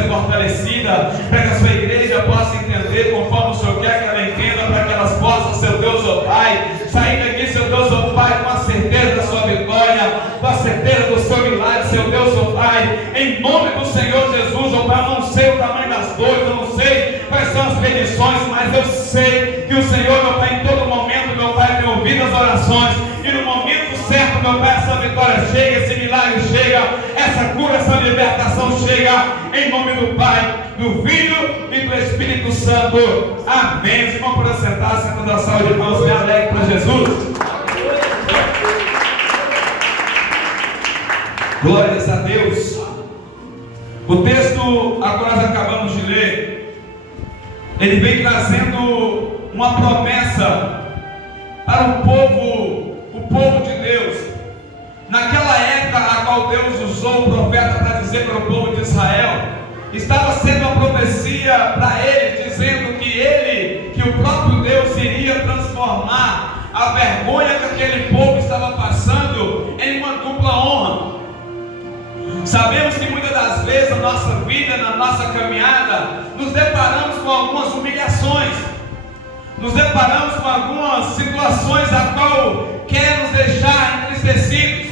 ser fortalecida, para que a sua igreja possa entender conforme o Senhor quer que ela entenda, para que elas possam, seu Deus, ó Pai, sair daqui, seu Deus, ó Pai, com a certeza da sua vitória, com a certeza do seu milagre, seu Deus, ó Pai, em nome do Senhor Jesus, ó Pai. Eu não sei o tamanho das dores, eu não sei quais são as petições, mas eu sei que o Senhor, meu Pai, em todo momento, meu Pai, tem ouvido as orações, e no momento certo, meu Pai, essa vitória chega, esse milagre chega, essa cura, essa libertação chega, em nome do Pai, do Filho e do Espírito Santo. Amém. Vamos por assentar, sentando a salva de mãos, me alegre para Jesus. Glórias a Deus. O texto a qual nós acabamos de ler, ele vem trazendo uma promessa para o povo de Deus. Naquela época a qual Deus usou o profeta para dizer para o povo de Israel, estava sendo uma profecia para eles, dizendo que o próprio Deus iria transformar a vergonha que aquele povo estava passando em uma dupla honra. Sabemos que muitas das vezes na nossa vida, na nossa caminhada, nos deparamos com algumas humilhações, nos deparamos com algumas situações a qual quer nos deixar entristecidos,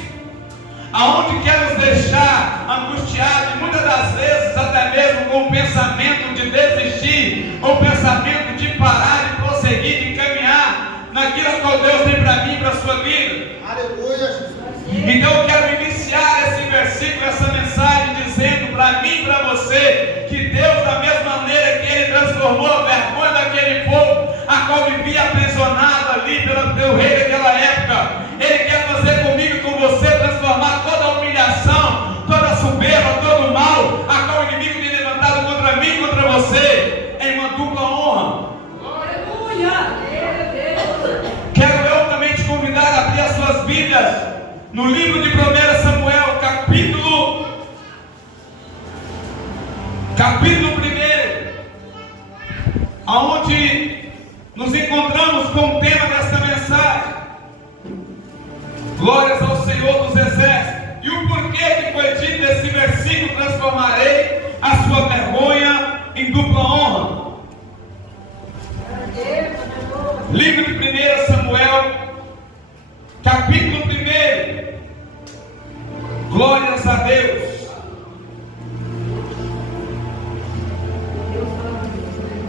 aonde quer nos deixar angustiados, e muitas das vezes até mesmo com o pensamento de desistir, ou o pensamento de parar, de prosseguir, de caminhar naquilo que Deus tem para mim e para a sua vida. Aleluia. Então eu quero iniciar esse versículo, essa mensagem, dizendo para mim e para você, que Deus, da mesma maneira que Ele transformou a vergonha daquele povo, a qual vivia aprisionado ali pelo rei daquela época, Ele quer fazer comigo e com você, transformar toda a humilhação, toda a soberba, todo o mal, a qual o inimigo tem levantado contra mim e contra você, em uma dupla honra. Aleluia! Quero eu também te convidar a abrir as suas Bíblias no livro de 1 Samuel, capítulo 1, aonde nos encontramos com o tema desta mensagem. Glórias ao Senhor dos Exércitos. E o porquê que foi dito nesse versículo: transformarei a sua vergonha em dupla honra. Livro de 1 Samuel, capítulo 1. Glórias a Deus.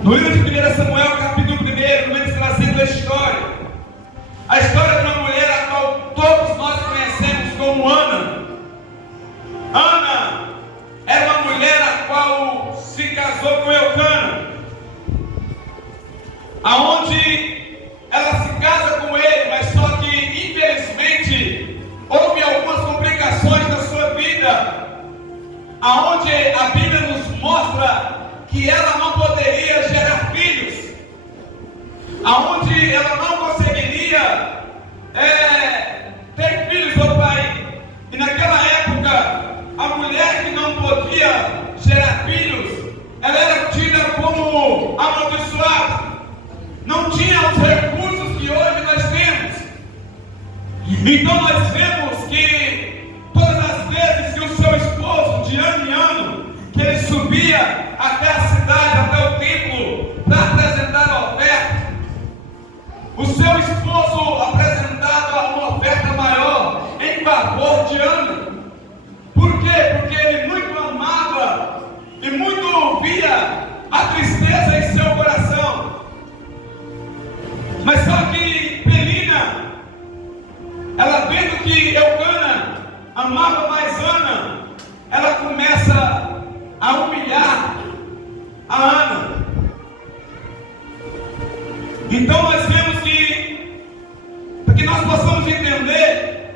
No livro de 1 Samuel, capítulo 1, vamos trazendo a história de uma mulher a qual todos nós conhecemos como Ana. Ana era uma mulher a qual se casou com Eucana, aonde ela se casa com ele, mas só que infelizmente houve algumas complicações na sua vida, aonde a Bíblia nos mostra que ela não poderia gerar filhos, aonde ela não conseguiria ter filhos, meu pai. E naquela época, a mulher que não podia gerar filhos, ela era tida como amaldiçoada, não tinha os recursos que hoje nós temos. Então nós vemos que todas as vezes que o seu esposo, de ano em ano, que ele subia até a cidade, até o templo, para apresentar a oferta, o seu esposo apresentava uma oferta maior em favor de Ana. Por quê? Porque ele muito amava e muito via a tristeza em seu coração. Mas só que Penina, ela vendo que Eucana amava mais Ana, ela começa a humilhar a Ana. Então nós vemos que, para que nós possamos entender,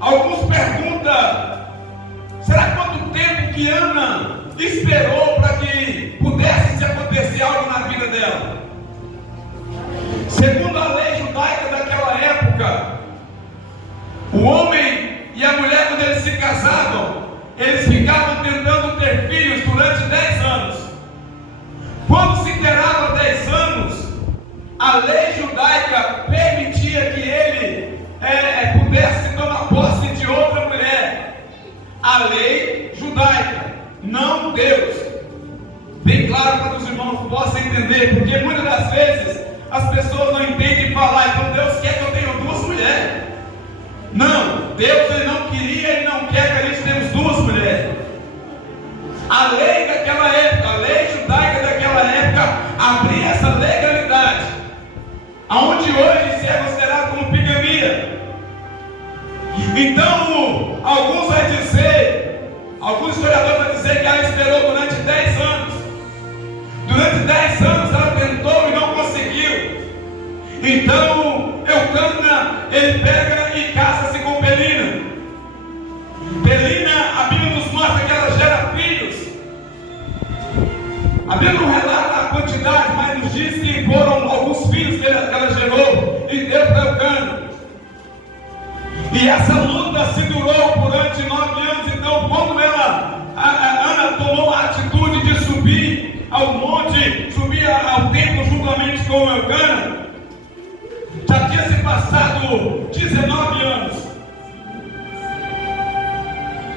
alguns perguntam: será quanto tempo que Ana esperou para que pudesse acontecer algo na vida dela? Segundo a lei judaica daquela época, o homem e a mulher, quando eles se casavam, eles ficavam tentando ter filhos durante 10 anos. Quando se terava 10 anos, a lei judaica permitia que ele pudesse tomar posse de outra mulher. A lei judaica, não Deus. bem claro para que os irmãos possam entender, porque muitas das vezes as pessoas não entendem falar, então Deus quer que eu tenha duas mulheres. Não, Deus ele não queria, ele não quer que a gente tenha duas mulheres. A lei daquela época, a lei judaica daquela época, abria essa legalidade, aonde hoje se é considerado como bigamia. Então, alguns historiadores vão dizer que ela esperou durante 10 anos. Durante 10 anos ela tentou e não conseguiu. Então, Eucana, ele pega e casa-se com Penina. Penina, a Bíblia nos mostra que ela gera filhos. A Bíblia não relata a quantidade, mas nos diz que foram alguns filhos que ela gerou e deu para Eucana. E essa luta se durou durante 9 anos. Então, quando Ana tomou a atitude de subir ao monte, subir ao templo juntamente com Eucana, já tinha se passado 19 anos.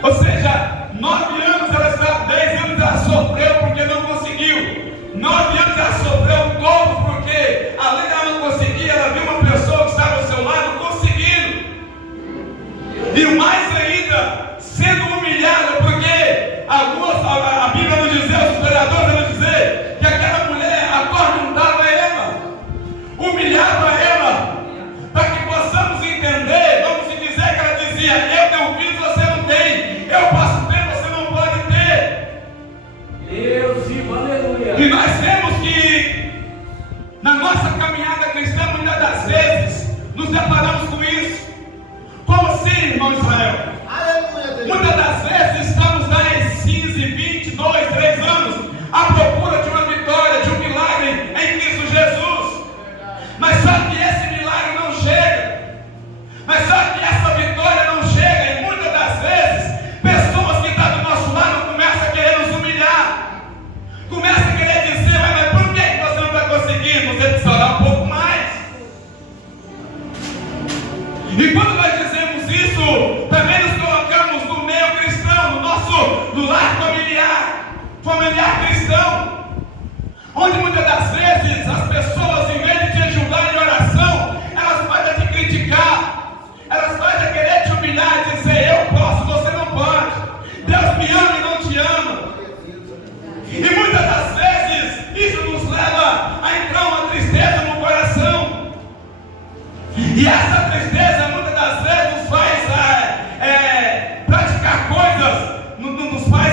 Ou seja, 9 anos ela estava, 10 anos ela sofreu porque não conseguiu. 9 anos ela sofreu um dobro porque, além dela não conseguir, ela viu uma pessoa que estava ao seu lado conseguindo. E mais ainda, sendo humilhada, porque a Bíblia nos diz, os historiadores nos dizer que aquela mulher atormentava ela, humilhava ela, para que possamos entender. Vamos dizer que ela dizia: eu tenho filho, você não tem, eu posso ter, você não pode ter. Deus vivo, aleluia. E nós vemos que na nossa caminhada cristã, muitas das vezes nos deparamos com isso. Como assim, irmão Israel? Aleluia. Muitas das vezes estamos 10, 15, 20, 2, 3 anos à procura de uma vitória, de um milagre em Cristo Jesus. Mas só que esse milagre não chega. Mas só que essa vitória não chega. E muitas das vezes, pessoas que estão do nosso lado começam a querer nos humilhar. Começam a querer dizer: mas por que você não está conseguindo? Você precisa orar um pouco mais. E quando nós dizemos isso, também nos colocamos no meio cristão, no lar familiar cristão, onde muitas das vezes as pessoas, em vez de te ajudar em oração, elas podem te criticar, elas podem querer te humilhar e dizer: eu posso, você não pode, Deus me ama e não te ama. E muitas das vezes isso nos leva a entrar uma tristeza no coração. E essa tristeza muitas das vezes nos faz praticar coisas, nos faz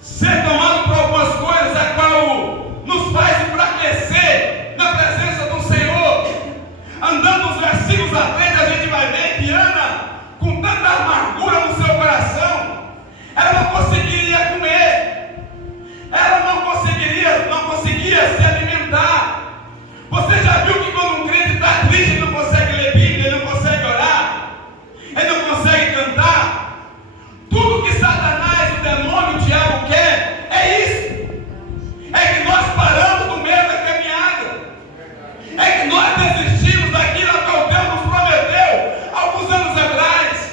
ser tomado por algumas coisas, a qual nos faz enfraquecer na presença do Senhor. Andando os versículos à frente, a gente vai ver que Ana, com tanta amargura no seu coração, ela não conseguiria comer, ela não conseguia se alimentar. Você já viu que quando um crente está triste, ele não consegue ler Bíblia, ele não consegue orar, ele não consegue cantar? Tudo que Satanás, o demônio, o diabo quer é isso. É que nós paramos no meio da caminhada. É que nós desistimos daquilo que o Deus nos prometeu alguns anos atrás.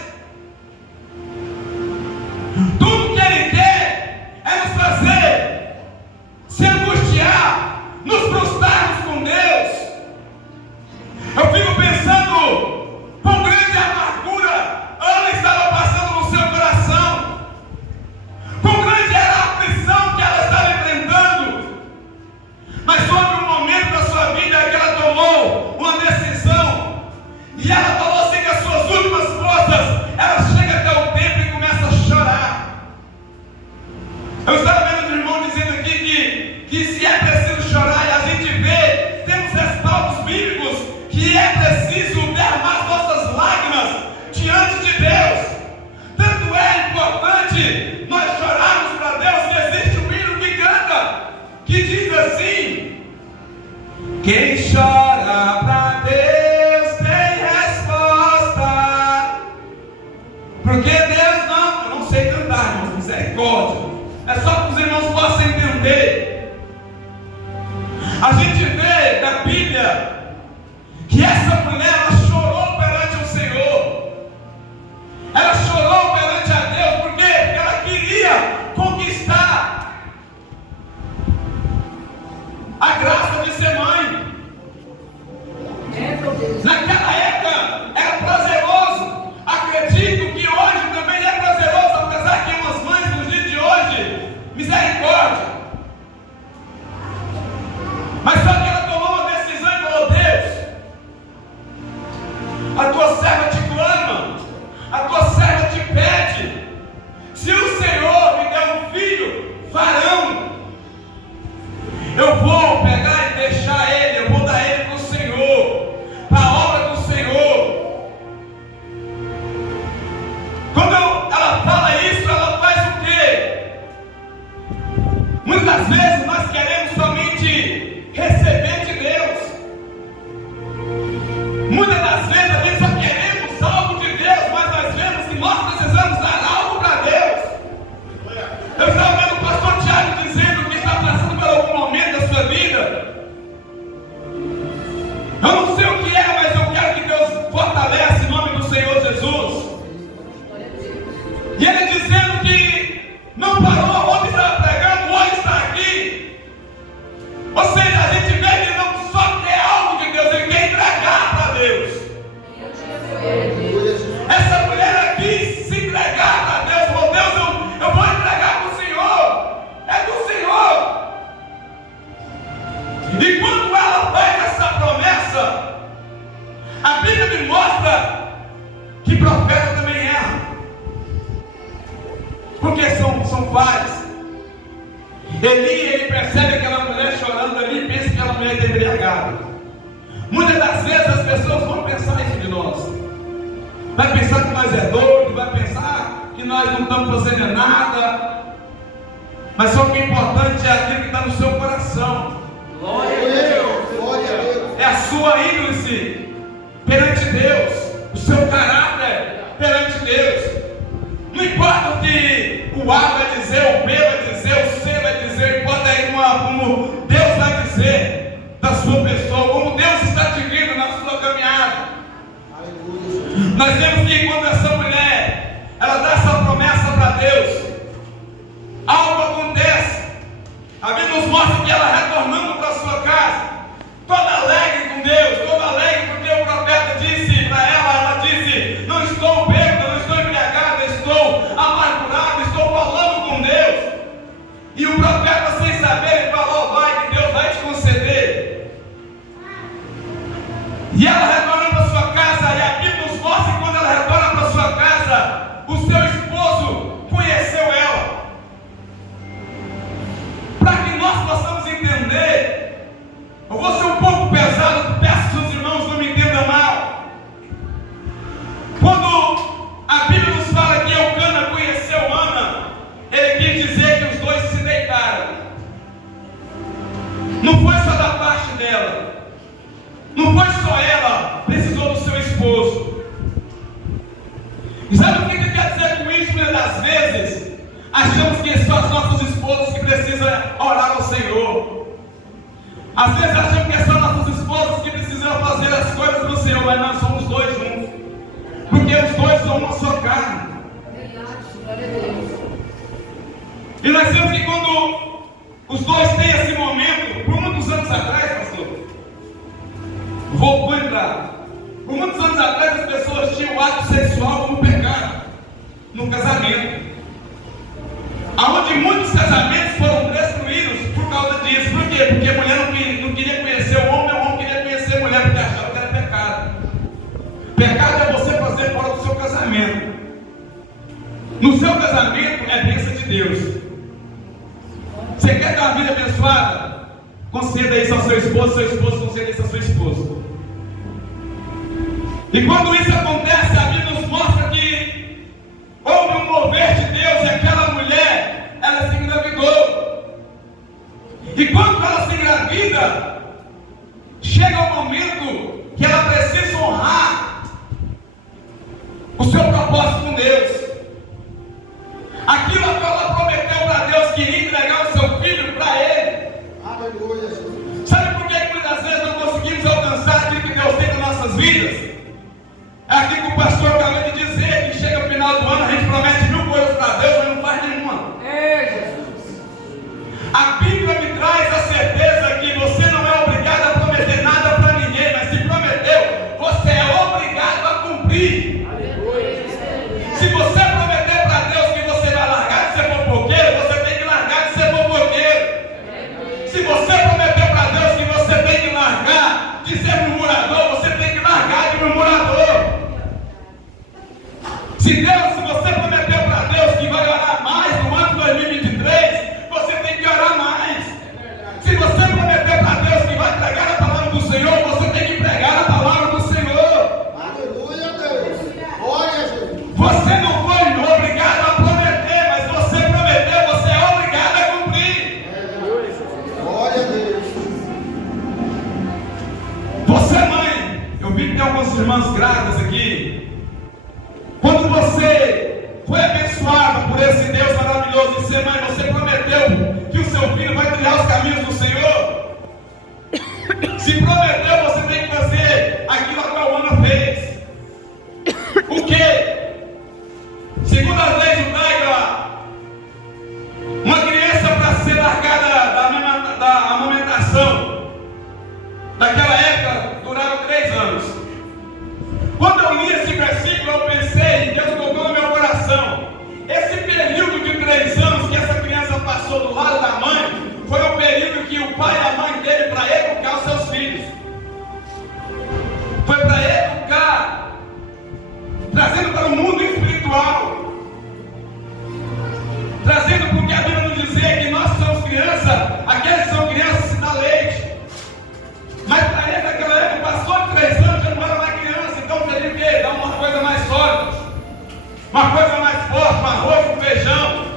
Tudo que Ele quer é nos fazer se angustiar, nos frustrarmos com Deus. Eu fico pensando quão grande amargura Ana estava passando no seu coração, quão grande era a aflição que ela estava enfrentando. Mas houve um momento da sua vida que ela tomou uma decisão, e ela falou assim que as suas últimas forças, ela chega até o templo e começa a chorar. Eu estava vendo o irmão dizendo aqui que se é preciso chorar, e a gente vê, temos respaldos bíblicos que é preciso derramar as nossas lágrimas diante de Deus. Tanto é importante nós chorarmos para Deus que existe um hino que canta, que diz assim: quem chora para Deus tem resposta. Porque Deus não, eu não sei cantar, irmãos, misericórdia. É só para os irmãos possam entender. A gente vê da Bíblia que essa mulher, ela chorou perante o Senhor. Ela chorou perante a Deus, porque ela queria conquistar. Não parou onde estava pregando, hoje está aqui. Ou seja, a gente vê que ele não só quer algo de Deus, ele quer entregar para Deus. Essa mulher aqui se entregar para Deus, falou: Deus, eu vou entregar para o Senhor, é do Senhor. E quando ela faz essa promessa, a Bíblia me mostra que profeta também erra, porque são vários. Ele percebe aquela mulher chorando ali e pensa que aquela mulher está embriagada. Muitas das vezes as pessoas vão pensar isso de nós. Vai pensar que nós é doido, vai pensar que nós não estamos fazendo nada. Mas só que o importante é aquilo que está no seu coração. Glória a Deus. Glória a Deus. É a sua índole perante Deus, o seu caráter perante Deus. Não importa o que o A vai dizer, o B vai dizer, o C vai dizer, importa é como Deus vai dizer da sua pessoa, como Deus está te vendo na sua caminhada. Aleluia. Nós vemos que quando essa mulher, ela dá essa promessa para Deus, algo acontece. A Bíblia nos mostra que ela retornando para sua casa, toda alegre com Deus, toda alegre porque o profeta disse para ela disse: não estou bêbada, não estou embriagada, estou amargurada, estou falando com Deus. E o profeta, sem saber, ele falou: vai, que Deus vai te conceder. E ela retorna para sua casa, e a Bíblia nos mostra que quando ela retorna para sua casa, o seu esposo conheceu ela. Para que nós possamos entender, eu vou ser um pouco pesado, peço que os irmãos não me entendam mal. Quando a Bíblia nos fala que Eucana conheceu Ana, ele quis dizer que os dois se deitaram. Não foi só da parte dela, não foi só ela, precisou do seu esposo. E sabe o que quer dizer com isso? Muitas das vezes achamos que são os nossos esposos que precisam orar ao Senhor. Às vezes achamos que são nossos esposos que precisam fazer as coisas do Senhor, mas nós somos dois juntos, porque os dois são uma só carne. E nós vemos que quando os dois têm esse momento, por muitos anos atrás, pastor, vou entrar. Por muitos anos atrás as pessoas tinham o ato sexual como pecado no casamento, aonde muitos casamentos foram destruídos por causa disso. Por quê? Porque a mulher não queria conhecer o homem queria conhecer a mulher, porque achava que era pecado. Pecado é você fazer fora do seu casamento. No seu casamento é bênção de Deus. Você quer ter uma vida abençoada? Conceda isso ao seu esposo conceda isso à sua esposa. E quando isso acontece, a Bíblia nos mostra que houve um mover de Deus e aquela mulher, ela se engravidou. E quando ela se engravida, chega o momento que ela precisa honrar o seu propósito com Deus. Aquilo que ela prometeu para Deus, que iria entregar o seu filho para Ele. Aleluia. Sabe por que muitas vezes não conseguimos alcançar aquilo que Deus tem nas nossas vidas? É aquilo que o pastor acabou de dizer, que chega no final do ano, a gente promete 1000 coisas para Deus, mas não faz nenhuma. A Bíblia me traz a certeza que você não é obrigado a prometer nada para ninguém, mas se prometeu, você é obrigado a cumprir. Se você prometer para Deus que você vai largar de ser fofoqueiro, você tem que largar de ser fofoqueiro. Se você prometer para Deus que você tem que largar de ser murmurador, você tem que largar de murmurador. Se você prometeu para Deus que vai orar mais no ano de 2023, você tem que orar mais. Se você prometer para Deus que vai pregar a palavra do Senhor, você tem que pregar a palavra do Senhor. Aleluia, Deus. Glória a Jesus. Você não foi obrigado a prometer, mas você prometeu, você é obrigado a cumprir. Glória a Deus. Você, mãe, eu vi que tem algumas irmãs grávidas aqui. Quando você oração daquela época durava 3 anos. Quando eu li esse versículo, eu pensei, Deus colocou no meu coração, esse período de 3 anos que essa criança passou do lado da mãe, foi o período que o pai e a mãe teve para educar os seus filhos. Foi para educar, trazendo para o mundo espiritual, trazendo porque a Bíblia nos diz que nós somos crianças, aqueles que são crianças se dá leite. Mas para ele naquela época passou de 3 anos, já não era mais criança, então teria que dar uma coisa mais sólida, uma coisa mais forte, um arroz com feijão.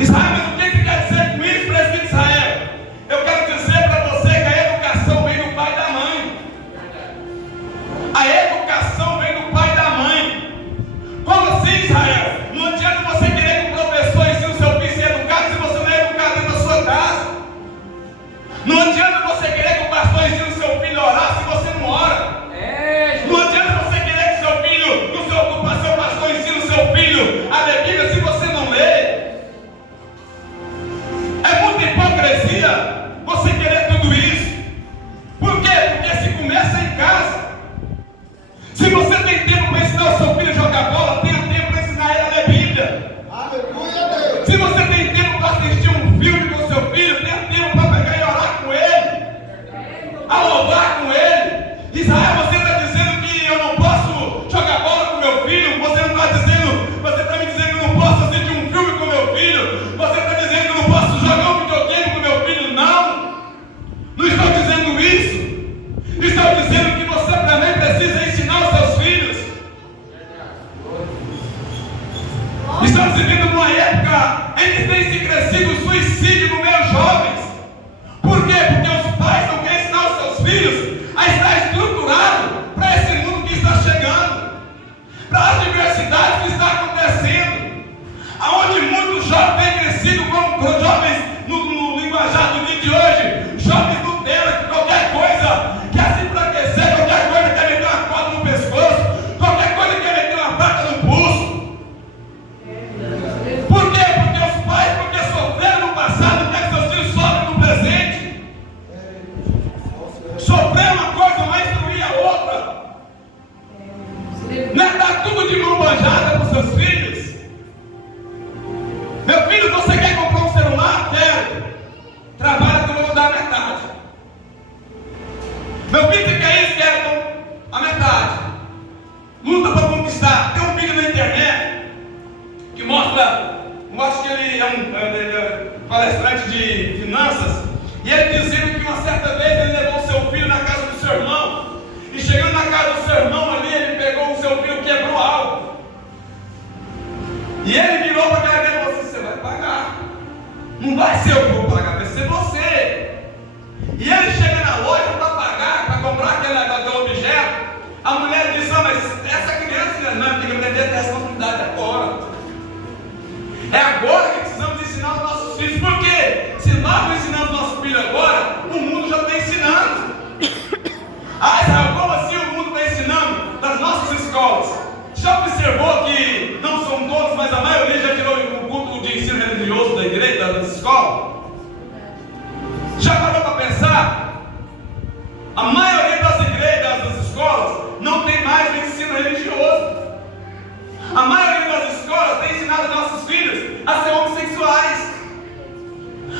Israel, mas o que quer dizer com isso, presbítero de Israel? Eu quero dizer para você que a educação vem do pai e da mãe. A educação vem do pai e da mãe. Como assim, Israel? Não adianta você querer que o professor ensine o seu filho a ser educado se você não é educado dentro da sua casa. Não adianta você querer que o pastor ensine o seu filho a orar se você não ora. Não adianta você querer que o seu pastor ensine o seu filho a ler Bíblia se você não lê. É muita hipocrisia você querer tudo isso. Por quê? Porque se começa em casa. Se você tem tempo para ensinar o seu filho a jogar bola, tenha tempo para ensinar ele a ler Bíblia. Aleluia, Deus. Se você tem tempo para assistir um filme com o seu filho, tenha tempo para pegar e orar com ele, a louvar com ele. Israel, você está dizendo que eu não posso jogar bola com meu filho? Você não está dizendo, você está me dizendo que eu não posso assistir um filme com meu filho? Você está dizendo que eu não posso jogar um videogame com meu filho? Não! Não estou dizendo isso. Estou dizendo que você também precisa ensinar os seus filhos. Estamos vivendo numa época em que tem se crescido o suicídio no meio jovens. Por quê? Porque os pais não querem ensinar os seus filhos a estar estruturado para esse mundo que está chegando, para as diversidades que está acontecendo, aonde muitos jovens têm crescido como jovens no linguajar do dia de hoje, jovens Nutella, que qualquer coisa quer se enfraquecer, qualquer coisa quer meter uma corda no pescoço, qualquer coisa quer meter uma faca no pulso. Por quê? Porque os pais, porque sofreram no passado, não querem que seus filhos sofrem no presente. Sofrer uma coisa, mas instruir a outra. Não é dar tudo de mão banjada para os seus filhos. Meu filho, você quer comprar um celular? Quero. Trabalha que eu vou dar a metade. Meu filho, você quer isso? Quero. Então, a metade. Luta para conquistar. Tem um vídeo na internet que mostra, eu acho que ele é um palestrante de finanças, e ele dizendo que uma certa vez ele levou o seu filho na casa do seu irmão, e chegando na casa do seu irmão ali, ele pegou o seu filho e quebrou algo. E ele virou para a cara dele e falou assim: você vai pagar. Não vai ser eu que vou pagar, vai ser você. E ele chega na loja para pagar, para comprar aquele objeto. A mulher diz: ah, mas essa criança não tem que aprender a ter responsabilidade agora. É agora que precisamos ensinar os nossos filhos. Por quê? Se nós não ensinamos nosso filho agora, o mundo já está ensinando. Ah, Israel, como assim o mundo está ensinando? Das nossas escolas. Já observou que não são todos, mas a maioria já tirou o culto de ensino religioso da igreja, das escolas? Já parou para pensar? A maioria das igrejas, das escolas, não tem mais o ensino religioso. A maioria das escolas tem ensinado nossos filhos a ser homossexuais.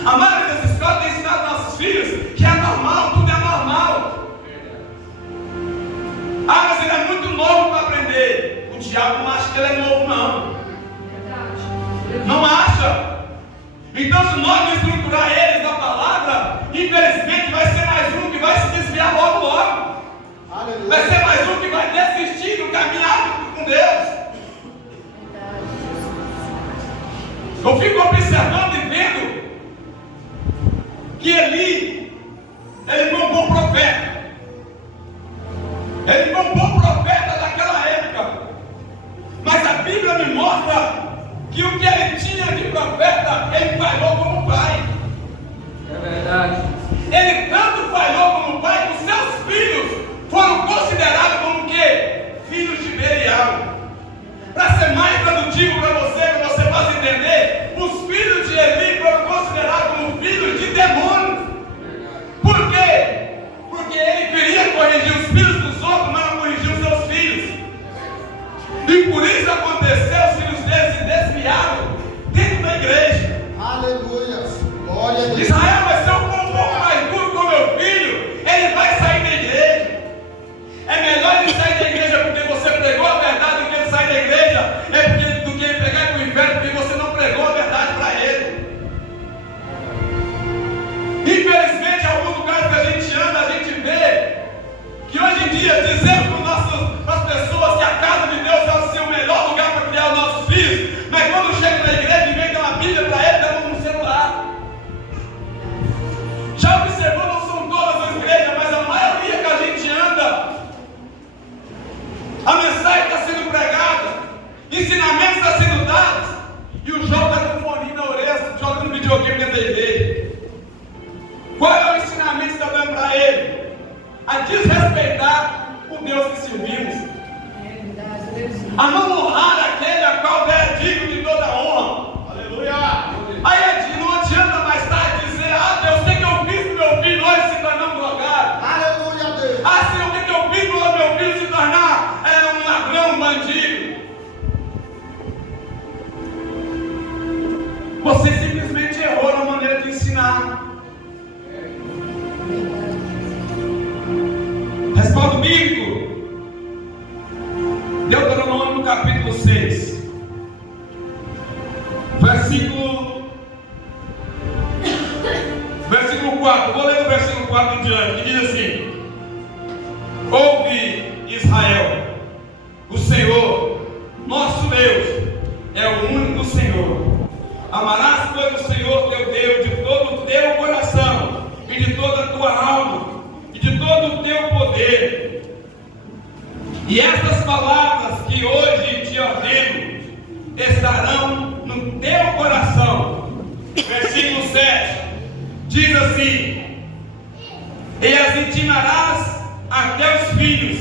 A maioria das escolas tem ensinado nossos filhos que é normal, tudo é normal. Ah, mas ele é muito novo para aprender. O diabo não acha que ele é novo, não. Não acha. Então, se nós não estruturar eles na palavra, infelizmente vai ser mais um que vai se desviar logo. Aleluia. Vai ser mais um que vai desistir do caminhar com Deus. Eu fico observando e vendo que Eli, ele foi um bom profeta. Ele foi um bom profeta daquela época. Mas a Bíblia me mostra que o que ele tinha de profeta, ele falhou como pai. É verdade. Ele tanto falhou como pai que os seus filhos foram considerados como o quê? Filhos de Belial. Para ser mais produtivo para você possa entender, os filhos de Eli foram considerados como filhos de desrespeitar o Deus que servimos, a não honrar aquele a qual é digno de toda honra. Aleluia. Aí não adianta mais tarde dizer: ah, Deus, o que eu fiz para meu filho hoje se tornar um drogado? Aleluia, Deus. Ah, Senhor, o que eu fiz para meu filho se tornar um ladrão, um bandido? Você simplesmente errou na maneira de ensinar. Respaldo bíblico. Deuteronômio capítulo 6, versículo 4. Vou ler do versículo 4 em diante, que diz assim: ouve, Israel, o Senhor nosso Deus é o único Senhor. Amarás, pois, o Senhor teu Deus de todo o teu coração e de toda a tua alma e de todo o teu poder. E estas palavras que hoje te ordeno estarão no teu coração. Versículo 7 diz assim: e as ensinarás a teus filhos,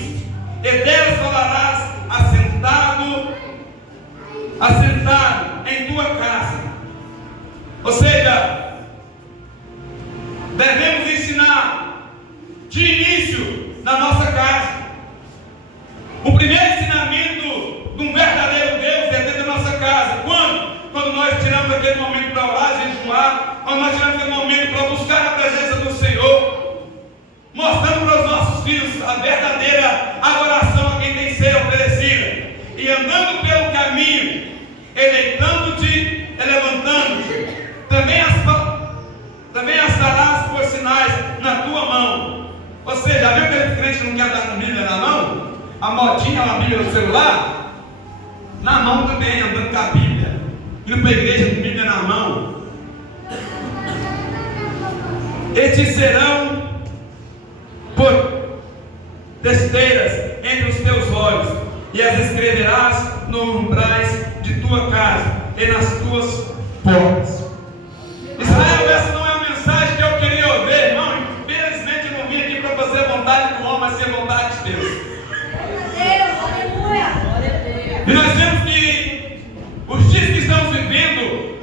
e delas falarás assentado em tua casa. Ou seja, devemos ensinar de início na nossa casa. O primeiro ensinamento de um verdadeiro Deus é dentro da nossa casa. Quando nós tiramos aquele momento para orar, jejuar, quando nós tiramos aquele momento para buscar a presença do Senhor, mostrando para os nossos filhos a verdadeira adoração a quem tem que ser oferecida, e andando pelo caminho, eleitando-te e levantando-te, também as darás por sinais na tua mão. Ou seja, já viu aquele crente que não quer andar com Bíblia na mão? A modinha, uma Bíblia no celular? Na mão também, andando com a Bíblia, indo para a igreja com a Bíblia na mão. E te serão por testeiras entre os teus olhos, e as escreverás nos umbrais de tua casa e nas tuas portas. Israel, essa não é a mensagem que eu queria ouvir, irmão. Infelizmente eu não vim aqui para fazer a vontade do homem, mas ser a vontade de Deus. E nós vemos que os dias que estamos vivendo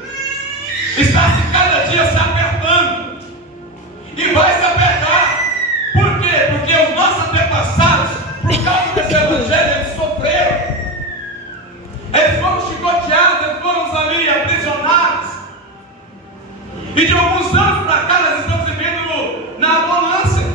está cada dia se apertando, e vai se apertar. Por quê? Porque os nossos antepassados, por causa desse evangelho, eles sofreram, eles foram chicoteados, eles foram ali aprisionados, e de alguns anos para cá nós estamos vivendo na abundância.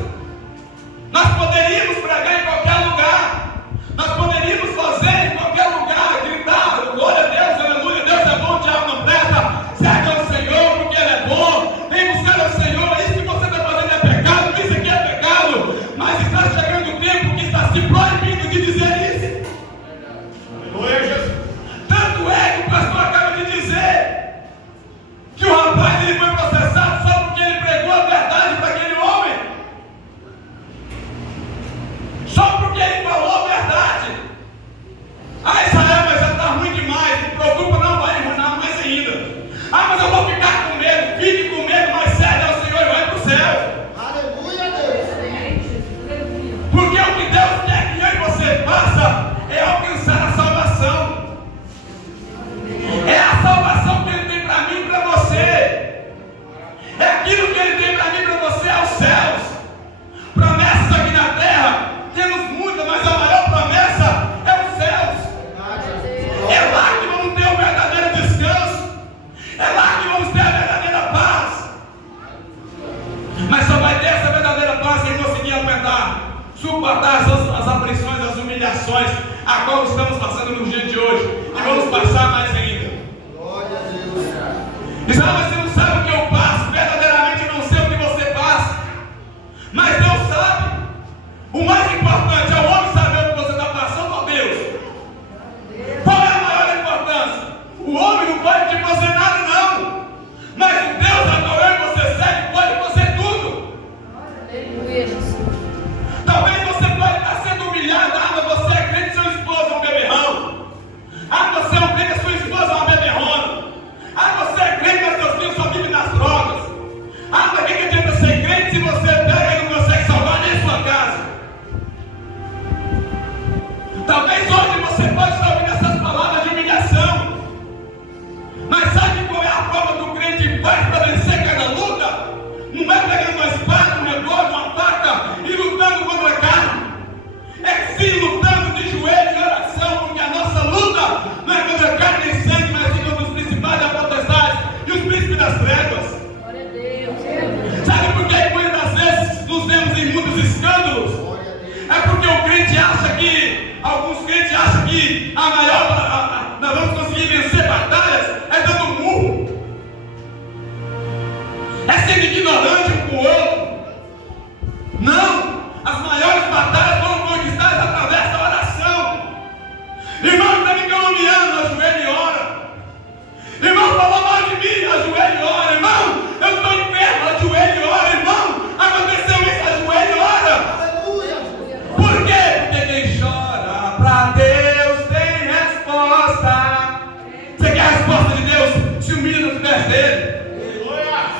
Nós poderíamos pregar em qualquer lugar, nós poderíamos fazer em qualquer lugar, gritar: glória a Deus, aleluia, Deus é bom, o diabo não presta, serve ao Senhor porque Ele é bom, vem buscar ao Senhor, isso que você está fazendo é pecado, isso aqui é pecado. Mas está chegando o tempo que está se proibindo de dizer isso. Aleluia, Jesus. Tanto é que o pastor acaba de dizer que o rapaz ele foi processado só porque ele pregou a verdade para aquele homem, só porque ele falou a verdade. Ah, Israel, mas já está ruim demais, não se preocupa, não vai enrunar mais ainda. Ah, mas eu vou ficar com medo. Fique com medo, mas serve ao Senhor e vai para o céu. Aleluia, Deus. Porque o que Deus quer que eu e você faça é alcançar a salvação. É a salvação que Ele tem para mim e para você. É aquilo que Ele tem para mim e para você, é os céus. Promessas aqui na terra temos muitas, mas a maior promessa é os céus. É lá que vamos ter o verdadeiro descanso, é lá que vamos ter a verdadeira paz. Mas só vai ter essa verdadeira paz quem conseguir aguentar, suportar as aflições, as humilhações a qual estamos passando no dia de hoje, e vamos passar mais ainda. Glória a Deus. Israel, você não sabe o que eu passo, verdadeiramente eu não sei o que você passa, mas Deus sabe. O mais importante é o homem saber o que você está passando, ó Deus. Qual é a maior importância? O homem não pode te fazer nada, não, mas o Deus a qual eu e você segue pode fazer tudo. Talvez você pode estar sendo humilhado. Ah, mas você é crente, seu esposo é um beberrão. Ah, você é um crente, sua esposa é uma beberrona. Ah, você é crente, mas seus filhos forma que o crente faz para vencer cada luta não é pegando uma espada, um revólver, uma faca e lutando contra a carne. É sim lutando de joelho em oração, porque a nossa luta não é contra a carne nem sangue, mas sim contra os principados e as potestades e os príncipes das trevas. Glória a Deus. Sabe por que muitas vezes nos vemos em muitos escândalos? É porque o crente acha que, alguns crentes acham que nós vamos conseguir vencer batalhas é dando murro, é sendo ignorante um com o outro. Não, as maiores batalhas foram conquistadas através da oração. Irmão está me caluniando, ajoelha e ora. Irmão falou mal de mim, ajoelha e ora. Irmão, eu estou enfermo, ajoelha e ora. Irmão, aconteceu isso, ajoelha e ora. Por quê? Porque quem chora para Deus tem resposta. Você quer a resposta de Deus? Se humilha nos pés dele.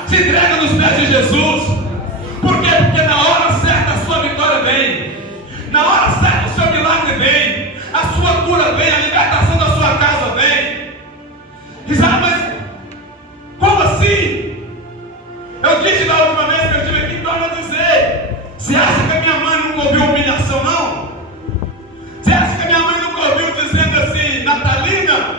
Se entrega nos pés de Jesus. Por quê? Porque na hora certa a sua vitória vem. Na hora certa o seu milagre vem. A sua cura vem. A libertação da sua casa vem. Diz, mas como assim? Eu disse da última vez que eu estive aqui, torna a dizer. Você acha que a minha mãe nunca ouviu humilhação, não? Você acha que a minha mãe nunca ouviu dizendo assim, Natalina,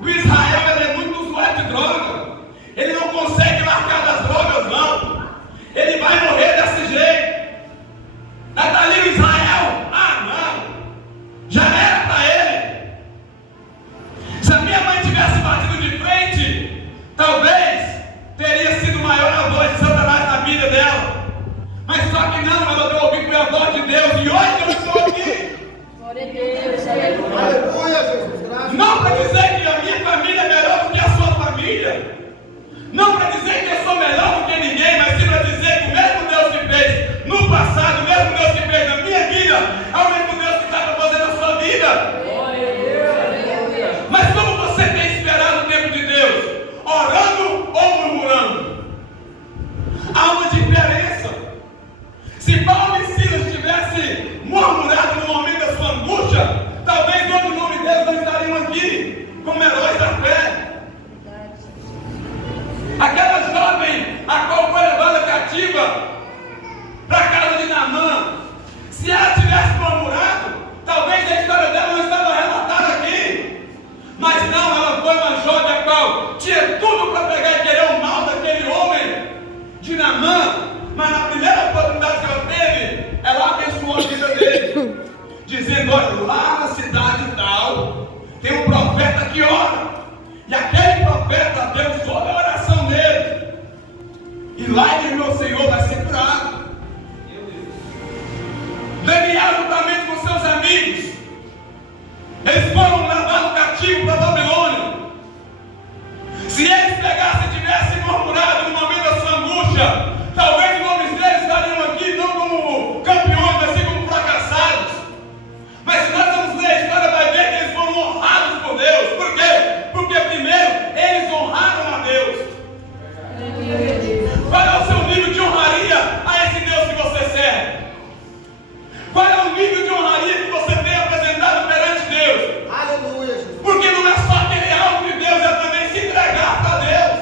o Israel ele é muito usuário de droga. Ele não consegue largar das drogas, não. Ele vai morrer desse jeito. Natalina, Israel, não. Já era para ele. Se a minha mãe tivesse batido de frente, talvez teria sido maior a voz de Satanás na vida dela. Mas só que não, ela deu ouvido a voz de Deus. E hoje eu estou aqui. Glória a Deus. Aleluia, Jesus. Graças Não para dizer que a minha família é melhor do que a sua família. Não para dizer que eu sou melhor do que ninguém, mas sim para dizer que o mesmo Deus que fez no passado, o mesmo Deus que fez na minha vida, é o mesmo Deus que está para fazer na sua vida. Mas como você tem esperado o tempo de Deus? Orando ou murmurando? Há uma diferença. Se Paulo e Silas tivessem murmurado no momento da sua angústia, talvez hoje o nome deles não estariam aqui como heróis da fé. Aquela jovem a qual foi levada cativa para a casa de Naamã, se ela tivesse murmurado, talvez a história dela não estava relatada aqui. Mas não, ela foi uma jovem a qual tinha tudo para pegar e querer o mal daquele homem de Naamã. Mas na primeira oportunidade que ela teve, ela abençoou a vida dele, dizendo, olha, lá na cidade tal, tem um profeta que ora. E aquele profeta, Deus ouve a oração dele. E lá ele, meu Senhor, vai ser curado. Daniel, juntamente com seus amigos, eles foram levados cativo para Babilônia. Se eles pegassem e tivessem murmurado no momento da sua angústia, talvez os nomes deles estariam aqui não como campeões, mas sim como fracassados. Mas se nós vamos ler a história, vai ver que eles foram honrados por Deus. Por quê? Porque primeiro eles honraram a Deus. Qual é o seu nível de honraria a esse Deus que você serve? Qual é o nível de honraria que você tem apresentado perante Deus? Aleluia, Jesus. Porque não é só querer algo de Deus, é também se entregar para Deus.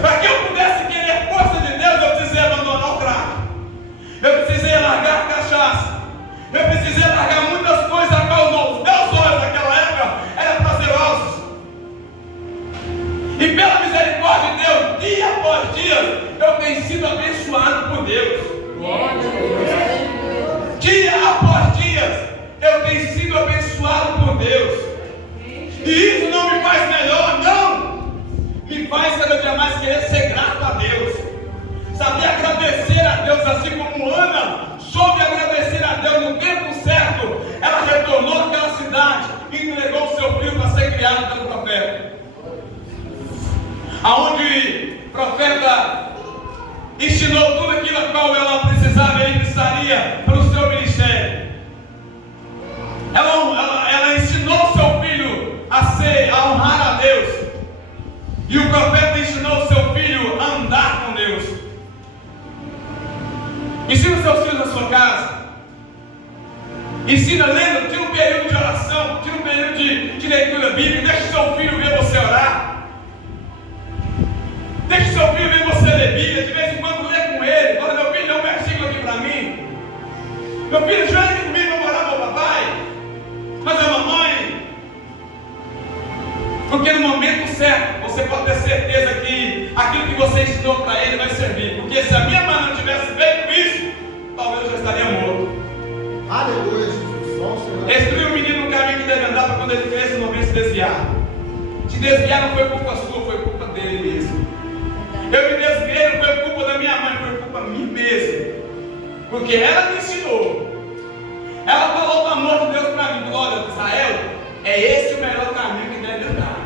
Para que eu pudesse querer força de Deus, eu precisei abandonar o crack. Eu precisei largar a cachaça. Eu precisei largar muitas coisas a qual os meus olhos naquela época eram prazerosos. E pela misericórdia de Deus, dia após dia, eu tenho sido abençoado por Deus. Dia após dia, eu tenho sido abençoado por Deus. E isso não me faz melhor, não. Me faz cada dia mais querer ser grato a Deus. Saber agradecer a Deus, assim como Ana soube agradecer a Deus no tempo certo. Ela retornou àquela cidade e entregou o seu filho para ser criado pelo profeta. Aonde o profeta ensinou tudo aquilo a qual ela precisava e precisaria para o seu ministério. Ela ensinou o seu filho a honrar a Deus. E o profeta ensinou o seu filho a andar com Deus. Ensina os seus filhos na sua casa. Ensina lendo, tira um período de oração, tira um período de leitura bíblica, deixa o seu filho ver você orar. Se desviar não foi culpa sua, foi culpa dele mesmo. Eu me desviei, não foi culpa da minha mãe, foi culpa minha mesmo. Porque ela me ensinou. Ela falou do amor de Deus para mim. Olha, Israel, é esse o melhor caminho que deve andar.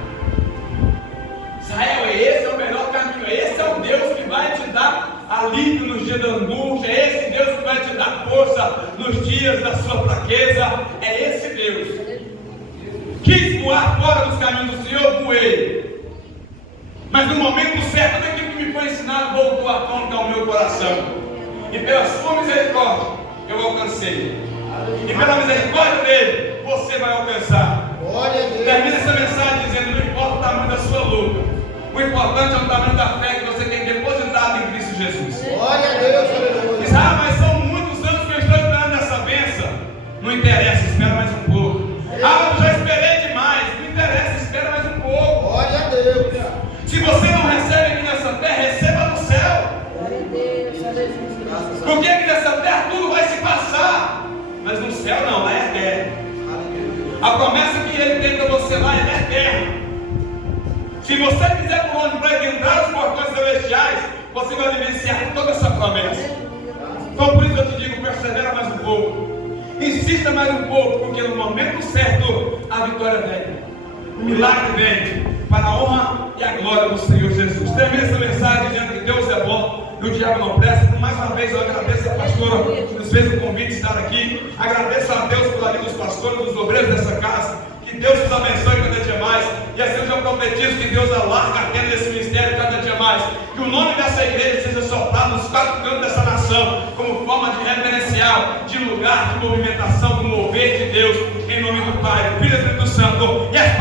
Israel, esse é o melhor caminho. Esse é o Deus que vai te dar alívio nos dias da angústia. É esse Deus que vai te dar força nos dias da sua fraqueza. É esse Deus. Quis voar fora dos caminhos do Senhor, voei. Mas no momento certo, aquilo que me foi ensinado voltou à tônica ao meu coração. E pela sua misericórdia, eu alcancei. E pela misericórdia dele, você vai alcançar. Termina essa mensagem dizendo: não importa o tamanho da sua luta, o importante é o tamanho da fé que você tem depositado em Cristo Jesus. Glória a Deus, aleluia. Diz: ah, mas são muitos anos que eu estou esperando essa bênção. Não interessa, espera mais um pouco. Ah, eu já esperei demais. Não interessa, espera mais um pouco. Glória a Deus. Se você não recebe aqui nessa terra, receba no céu. Glória a Deus, aleluia. Porque aqui nessa terra tudo vai se passar. Mas no céu não, lá é eterno. A promessa que ele tem para você lá é eterna. Se você fizer por onde para entrar os portões celestiais, você vai vivenciar toda essa promessa. Então por isso eu te digo, persevera mais um pouco. Insista mais um pouco, porque no momento certo a vitória vem. O milagre vem para a honra e a glória do Senhor Jesus. Termina essa mensagem dizendo que Deus é bom e o diabo não presta. Por mais uma vez eu agradeço a pastora que nos fez o convite de estar aqui. Agradeço a Deus pela vida dos pastores, dos obreiros dessa casa. Que Deus os abençoe cada dia mais. E assim eu profetizo que Deus alarga a tenda desse ministério cada dia mais. Que o nome dessa igreja seja soprado nos quatro cantos dessa nação, como forma de referencial, de lugar de movimentação, do mover de Deus, em nome do Pai, do Filho e do Espírito Santo. E as